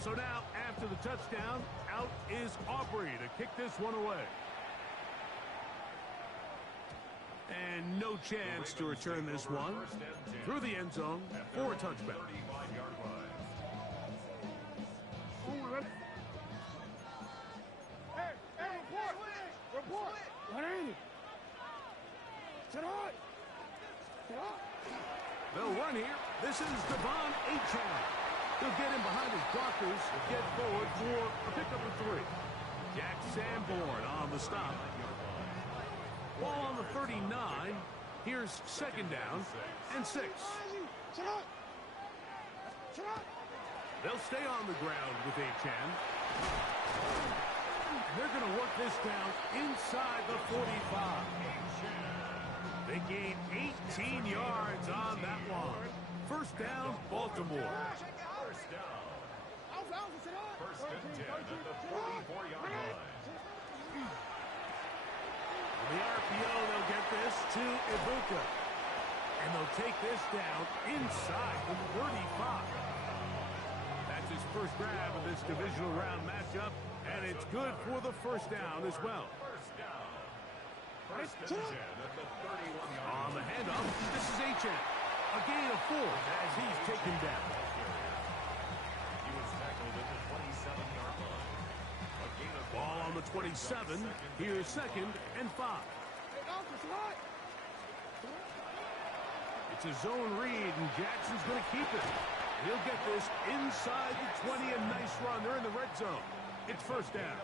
So now, after the touchdown, out is Aubrey to kick this one away. And no chance to return this one through the end zone for a touchback. They'll run here. This is Devon Achane. He'll get in behind his blockers, get forward for a pickup of 3. Jack Sanborn on the stop. Ball on the 39. Here's second down and 6. They'll stay on the ground with Achane. They're going to work this down inside the 45. They gain 18 yards on that one. First down, Baltimore. First and 10 at the 44-yard line. The RPO, they'll get this to Ibuka. And they'll take this down inside the 35. That's his first grab of this divisional round matchup, and it's good for the first down as well. First and 10 at the 31-yard line. On the handoff, this is Achane. A gain of 4 as he's taken down. He was tackled at the 27-yard line. A gain of Ball on the 27. Here's second and 5. It's a zone read, and Jackson's going to keep it. He'll get this inside the 20, a nice run. They're in the red zone. It's first down.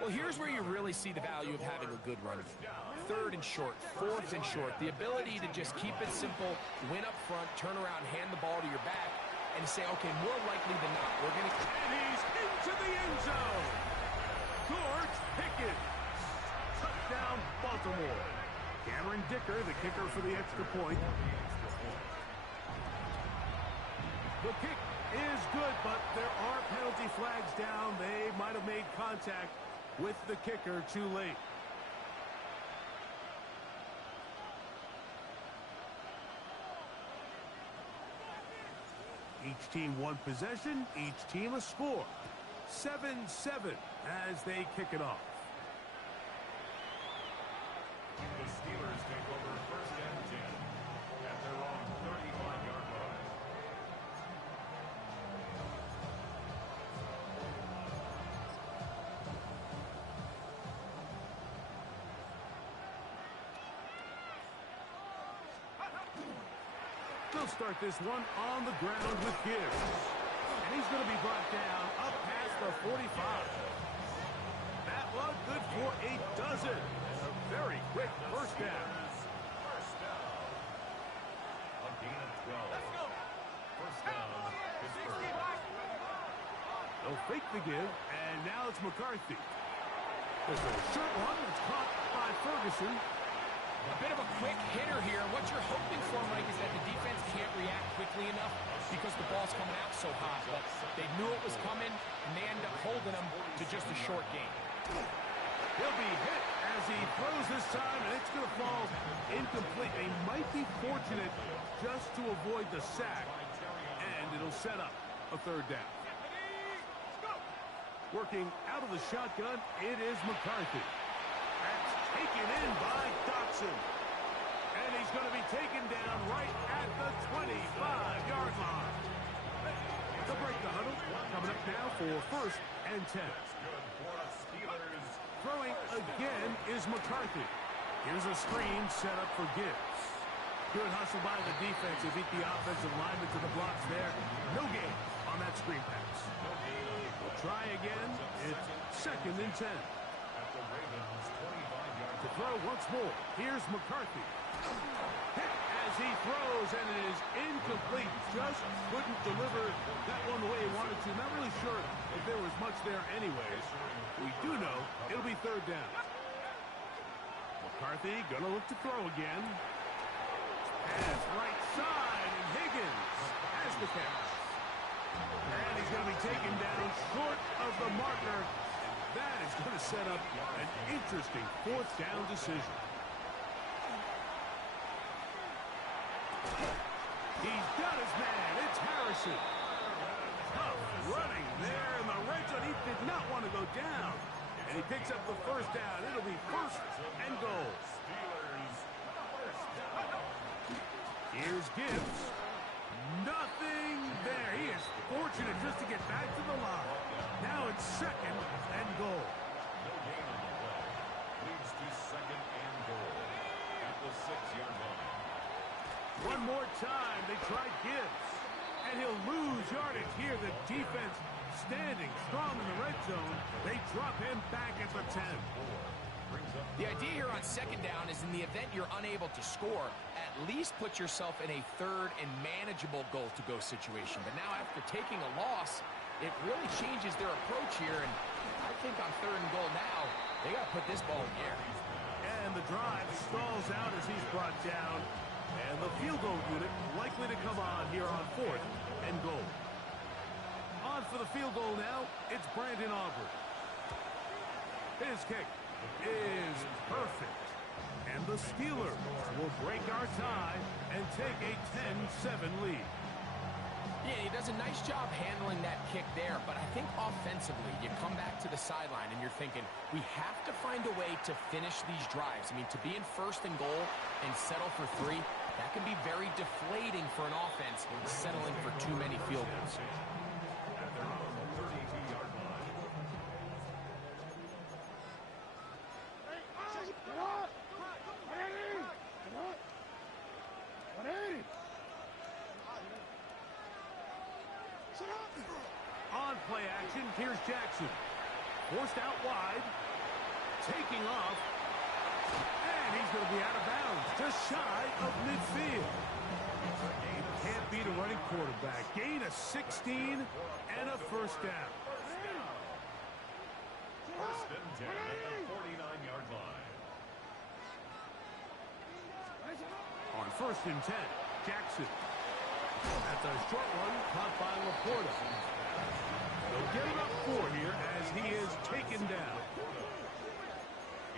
Well, here's where you really see the value of having a good run. Third and short, fourth and short. The ability to just keep it simple, win up front, turn around, hand the ball to your back, and say, okay, more likely than not, we're going to... And he's into the end zone. George Pickens. Touchdown, Baltimore. Cameron Dicker, the kicker for the extra point. The kick is good, but there are penalty flags down. They might have made contact with the kicker too late. Each team one possession, each team a score. 7-7 as they kick it off. The Steelers take over first and 10 at their own 35-yard line. They'll start this one on the ground with Gibbs. And he's going to be brought down up past the 45. That one good for a dozen. A very quick first down. First down. A gain of 12. Let's go. First down. Pittsburgh. They'll fake the give, and now it's McCarthy. There's a short one that's caught by Ferguson. A bit of a quick hitter here. What you're hoping for, Mike, is that the defense can't react quickly enough because the ball's coming out so hot. But they knew it was coming, and they end up holding them to just a short gain. He'll be hit as he throws this time, and it's going to fall incomplete. They might be fortunate just to avoid the sack, and it'll set up a third down. Working out of the shotgun, it is McCarthy. That's taken in by Dotson. And he's going to be taken down right at the 25-yard line. They'll break the huddle. Coming up now for first and 10. Throwing again is McCarthy. Here's a screen set up for Gibbs. Good hustle by the defense. They beat the offensive lineman to the blocks there. No gain on that screen pass. We'll try again. It's second and 10. To throw once more. Here's McCarthy. Hit as he throws, and it is incomplete. Just couldn't deliver that one the way he wanted to. Not really sure if there was much there anyways. We do know it'll be third down. McCarthy gonna look to throw again. Pass right side, and Higgins has the catch. And he's going to be taken down short of the marker. That is going to set up an interesting fourth down decision. He's got his man. It's Harrison. Tough running there in the red zone. He did not want to go down. And he picks up the first down. It'll be first and goal. Here's Gibbs. Nothing there. He is fortunate just to get back to the line. Now it's second and goal. No gain on the play. Leads to second and goal at the 6-yard line. One more time. They try Gibbs. And he'll lose yardage here. The defense standing strong in the red zone. They drop him back at the 10. The idea here on second down is in the event you're unable to score, at least put yourself in a third and manageable goal-to-go situation. But now after taking a loss, it really changes their approach here. And I think on third and goal now, they got to put this ball in the air. And the drive stalls out as he's brought down. And the field goal unit likely to come on here on fourth and goal. On for the field goal now, it's Brandon Aubrey. His kick is perfect. And the Steelers will break our tie and take a 10-7 lead. Yeah, he does a nice job handling that kick there, but I think offensively, you come back to the sideline and you're thinking, we have to find a way to finish these drives. I mean, to be in first and goal and settle for 3, that can be very deflating for an offense settling for too many field goals. At their own 32-yard line. On play action, here's Jackson. Forced out wide. Taking off. And he's going to be out of bounds. Just shy of midfield. Can't beat a running quarterback. Gain of 16 and a first down. First and 10 at the 49-yard line. On first and 10, Jackson. That's a short one caught by Laporta. They'll get it up 4 here as he is taken down.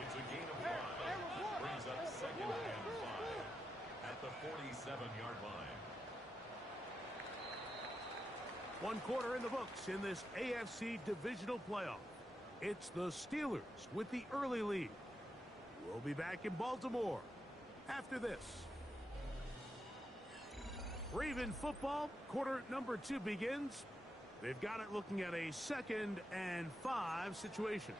It's a gain of 5. Brings up second and 5 at the 47-yard line. 1 quarter in the books in this AFC divisional playoff. It's the Steelers with the early lead. We'll be back in Baltimore after this. Raven football, quarter number 2 begins. They've got it looking at a 2nd and 5 situation.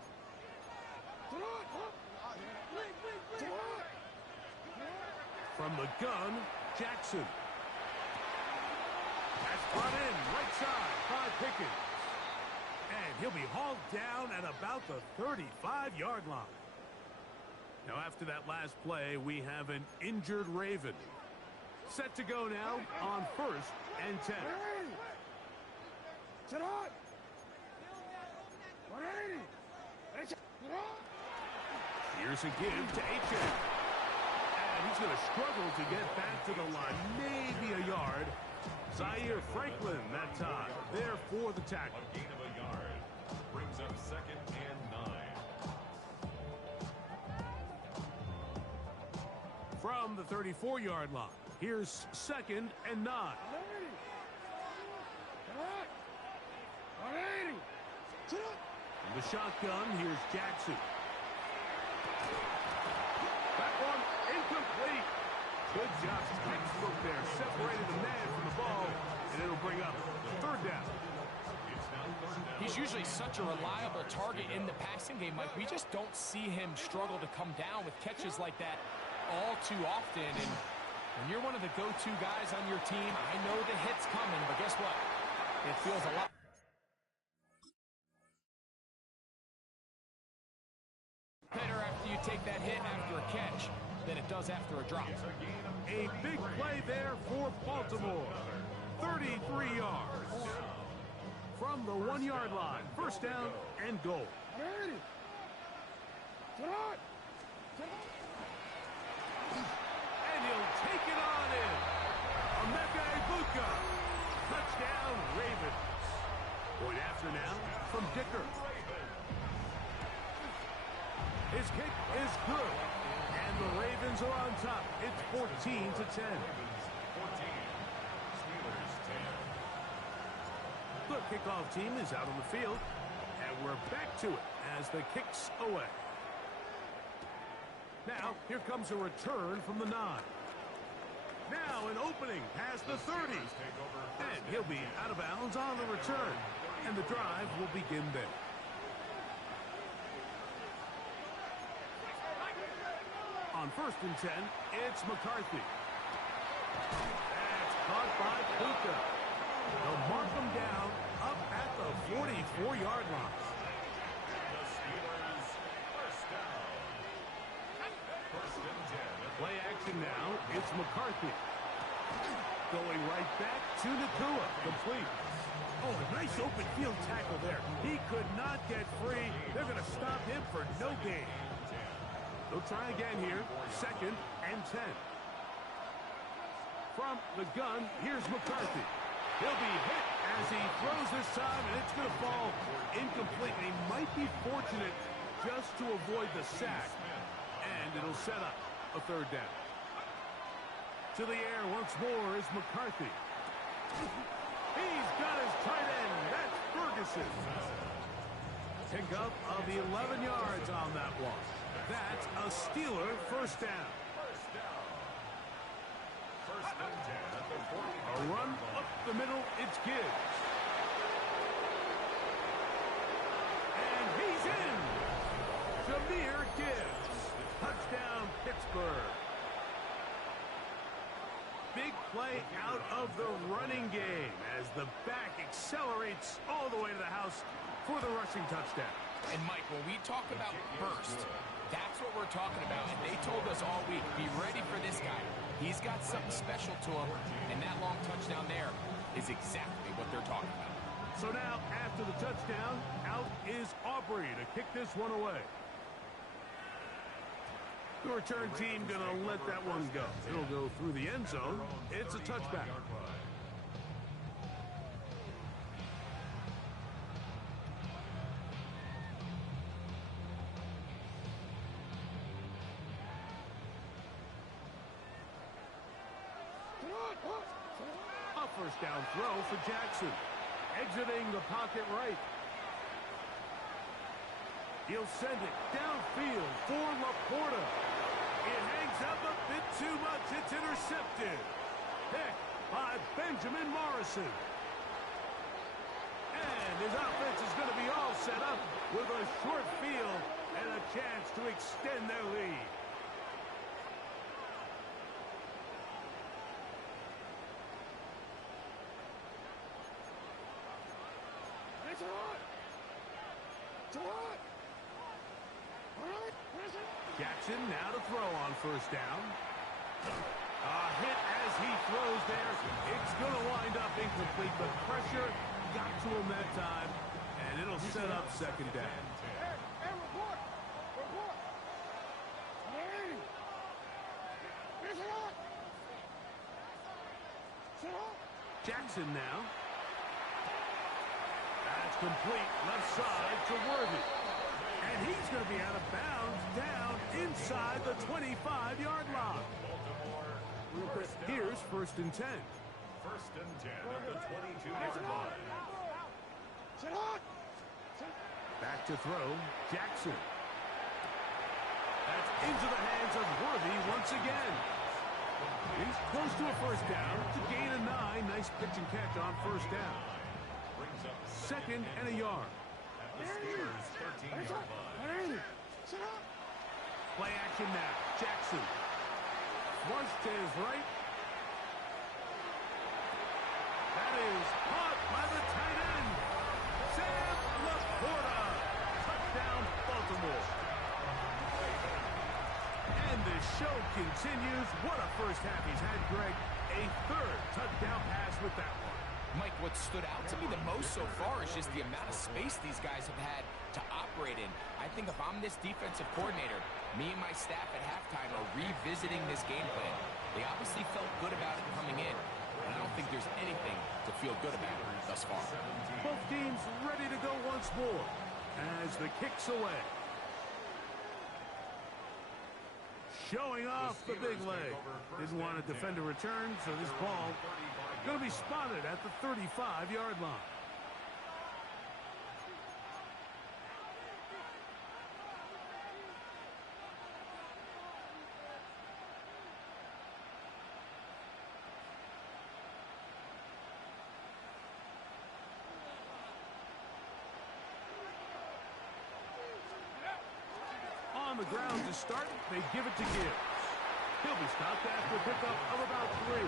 From the gun, Jackson. That's brought in right side by Pickens. And he'll be hauled down at about the 35-yard line. Now after that last play, we have an injured Raven. Set to go now on first and 10. Here's a give to H.A. And he's going to struggle to get back to the line. Maybe a yard. Zaire Franklin that time. There for the tackle. A gain of a yard. Brings up second and 9. From the 34-yard line. Here's second and 9. In the shotgun, here's Jackson. That one incomplete. Good job. Textbook there. Separated the man from the ball, and it'll bring up the 3rd down. He's usually such a reliable target in the passing game, Mike. We just don't see him struggle to come down with catches like that all too often. And when you're one of the go-to guys on your team, I know the hit's coming, but guess what? It feels a lot better after you take that hit after a catch than it does after a drop. A big play there for Baltimore. 33 yards. From the 1-yard line. First down and goal. And he'll take it on in. Emeka Egbuka. Touchdown, Ravens. Point after now from Dicker. His kick is good. And the Ravens are on top. It's 14-10. 14. Steelers 10. The kickoff team is out on the field. And we're back to it as the kick's away. Now, here comes a return from the 9. Now an opening past the 30. And he'll be out of bounds on the return. And the drive will begin there. On 1st and 10, it's McCarthy. That's caught by Puka. They'll mark him down up at the 44-yard line. The Steelers first down. First and 10. Play action now. It's McCarthy. Going right back to Nakua. Complete. Oh, a nice open field tackle there. He could not get free. They're going to stop him for no gain. They'll try again here. 2nd and 10. From the gun, here's McCarthy. He'll be hit as he throws this time, and it's going to fall incomplete. He might be fortunate just to avoid the sack, and it'll set up a 3rd down. To the air once more is McCarthy. He's got his tight end. That's Ferguson. Pickup of 11 yards on that one. That's a Steeler first down. First and 10 at the 40. A run up the middle, it's Gibbs. And he's in. Jahmyr Gibbs. Touchdown, Pittsburgh. Big play out of the running game as the back accelerates all the way to the house for the rushing touchdown. And, Mike, when we talk about burst, that's what we're talking about. And they told us all week, be ready for this guy. He's got something special to him, and that long touchdown there is exactly what they're talking about. So now, after the touchdown, out is Aubrey to kick this one away. The return team going to let that one go. It'll go through the end zone. It's a touchback. A first down throw for Jackson. Exiting the pocket right. He'll send it downfield for Laporta. It hangs up a bit too much. It's intercepted. Picked by Benjamin Morrison. And his offense is going to be all set up with a short field and a chance to extend their lead. Jackson now to throw on first down. A hit as he throws there. It's going to wind up incomplete, but pressure got to him that time, and it'll set up 2nd down. Jackson now. That's complete. Left side to Worthy. And he's going to be out of bounds down inside the 25-yard line. Here's 1st and 10. First and 10 at the 22-yard line. Back to throw, Jackson. That's into the hands of Worthy once again. He's close to a first down to gain a 9. Nice pitch and catch on first down. 2nd and a yard. The Steelers 13-yard line. Play action now. Jackson. Once to his right. That is caught by the tight end. Sam Laporta. Touchdown, Baltimore. And the show continues. What a first half he's had, Greg. A 3rd touchdown pass with that one. Mike, what stood out to me the most so far is just the amount of space these guys have had to operate in. I think if I'm this defensive coordinator, me and my staff at halftime are revisiting this game plan. They obviously felt good about it coming in, and I don't think there's anything to feel good about thus far. Both teams ready to go once more as the kick's away. Showing off the big leg. Didn't want to defend a return, so this ball going to be spotted at the 35-yard line. on the ground to start. They give it to Gibbs. He'll be stopped after a pickup of about 3.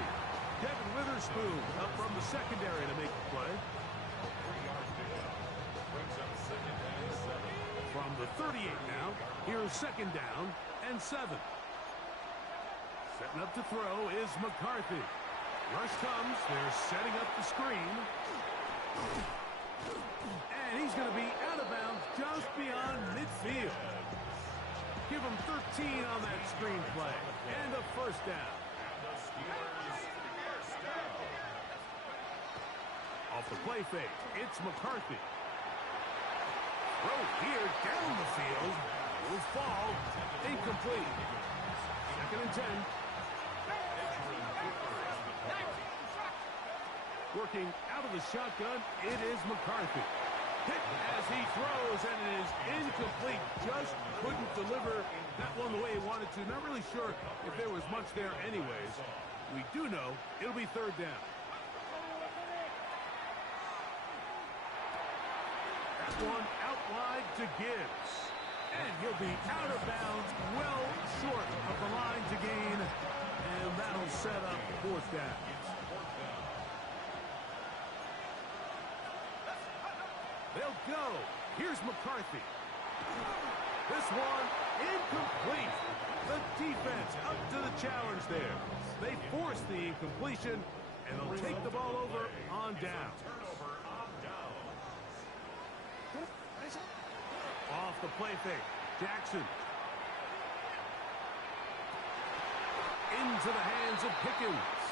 Devin Witherspoon up from the secondary to make the play. 3-yard pickup. Brings up second and 7. From the 38 now, here's second down and 7. Setting up to throw is McCarthy. Rush comes. They're setting up the screen. And he's going to be out of bounds just beyond midfield. Give him 13 on that screen play. And a first down. The Steelers first down. Off the play fake, it's McCarthy. Throw here down the field. Will fall. Incomplete. Second and 10. Working out of the shotgun, it is McCarthy. Hit as he throws, and it is incomplete. Just couldn't deliver that one the way he wanted to. Not really sure if there was much there anyways. We do know it'll be third down. That one out wide to Gibbs. And he'll be out of bounds, well short of the line to gain. And that'll set up fourth down. They'll go. Here's McCarthy. This one incomplete. The defense up to the challenge there. They force the incompletion, and they'll take the ball over on down. Turnover on down. Off the play fake. Jackson. Into the hands of Pickens.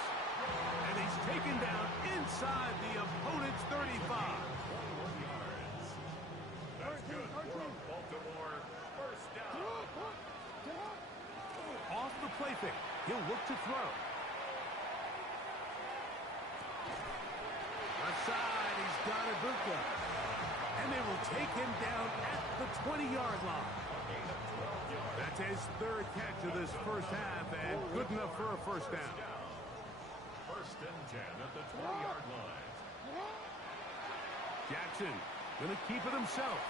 And he's taken down inside the opponent's 35. That's good from Baltimore. First down. Off the play fake. He'll look to throw. Left side, he's got Ibuka. And they will take him down at the 20-yard line. That's his third catch of this first half, and good enough for a first down. First and 10 at the 20-yard line. Jackson going to keep it himself.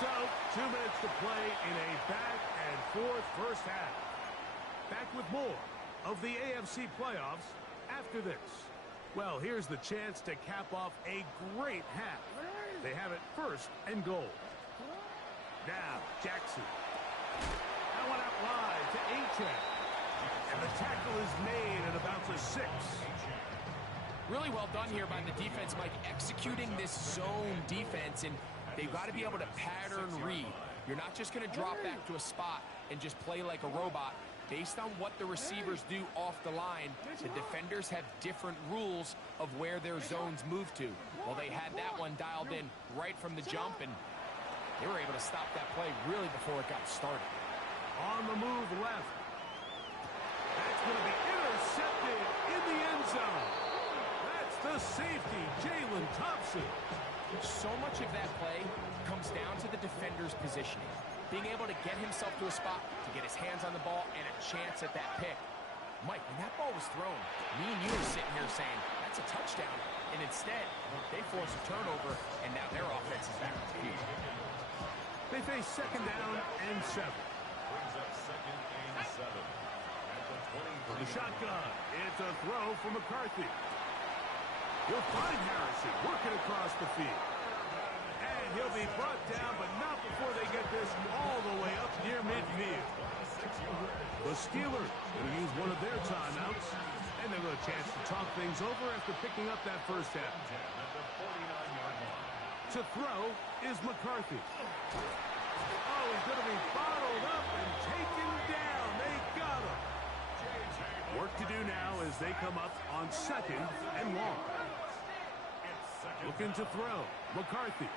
So, 2 minutes to play in a back-and-forth first half. Back with more of the AFC playoffs after this. Well, here's the chance to cap off a great half. They have it first and goal. Now, Jackson. That one out wide to Achane. And the tackle is made at about the 6. Really well done here by the defense, Mike, executing this zone defense, and they've got to be able to pattern read. You're not just going to drop back to a spot and just play like a robot. Based on what the receivers do off the line, the defenders have different rules of where their zones move to. Well, they had that one dialed in right from the jump, and they were able to stop that play really before it got started. On the move left. That's going to be intercepted in the end zone. That's the safety, Jalen Thompson. So much of that play comes down to the defender's positioning. Being able to get himself to a spot, to get his hands on the ball, and a chance at that pick. Mike, when that ball was thrown, me and you were sitting here saying, that's a touchdown. And instead, they force a turnover, and now their offense is back to speed. They face second down and 7. Brings up second and 7. At the 23. The shotgun. It's a throw for McCarthy. He'll find Harrison working across the field. And he'll be brought down, but not before they get this all the way up near midfield. The Steelers going to use one of their timeouts, and they'll have a chance to talk things over after picking up that first half. To throw is McCarthy. Oh, he's going to be bottled up and taken down. They got him. Work to do now as they come up on second and long. Looking to throw. McCarthy.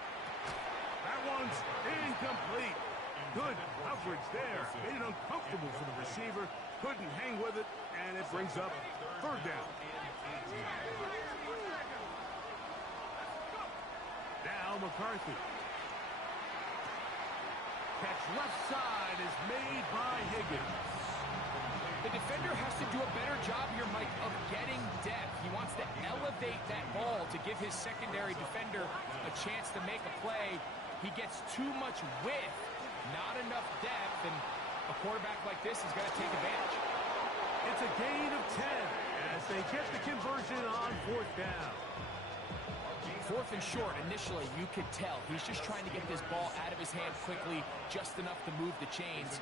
That one's incomplete. Good coverage there. Made it uncomfortable for the receiver. Couldn't hang with it, and it brings up third down. Now McCarthy. Catch left side is made by Higgins. The defender has to do a better job here, Mike, of getting depth. He wants to elevate that ball to give his secondary defender a chance to make a play. He gets too much width, Not enough depth, and a quarterback like this is going to take advantage. It's a gain of 10 as they get the conversion on 4th down. 4th and short, initially, you could tell he's just trying to get this ball out of his hand quickly, just enough to move the chains.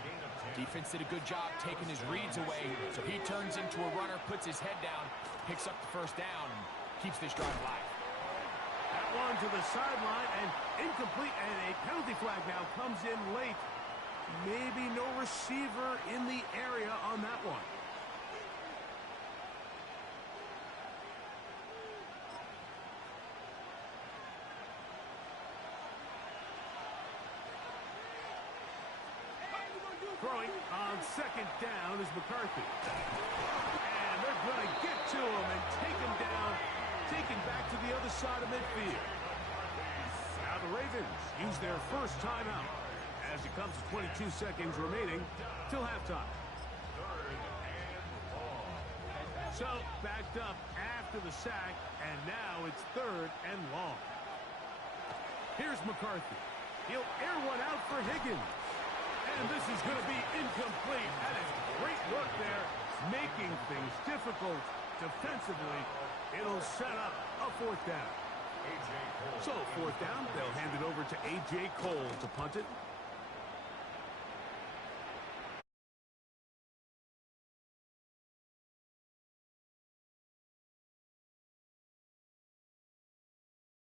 Defense did a good job taking his reads away, so he turns into a runner, puts his head down, picks up the 1st down, and keeps this drive alive. That one to the sideline, and incomplete, and a penalty flag now comes in late. Maybe no receiver in the area on that one. Throwing on 2nd down is McCarthy. And they're going to get to him and take him down, taken back to the other side of midfield. Now the Ravens use their first timeout as it comes to 22 seconds remaining till halftime. So backed up after the sack, and now it's 3rd and long. Here's McCarthy. He'll air one out for Higgins. And this is going to be incomplete. That is great work there, making things difficult defensively. It'll set up a 4th down. So 4th down, they'll hand it over to A.J. Cole to punt it.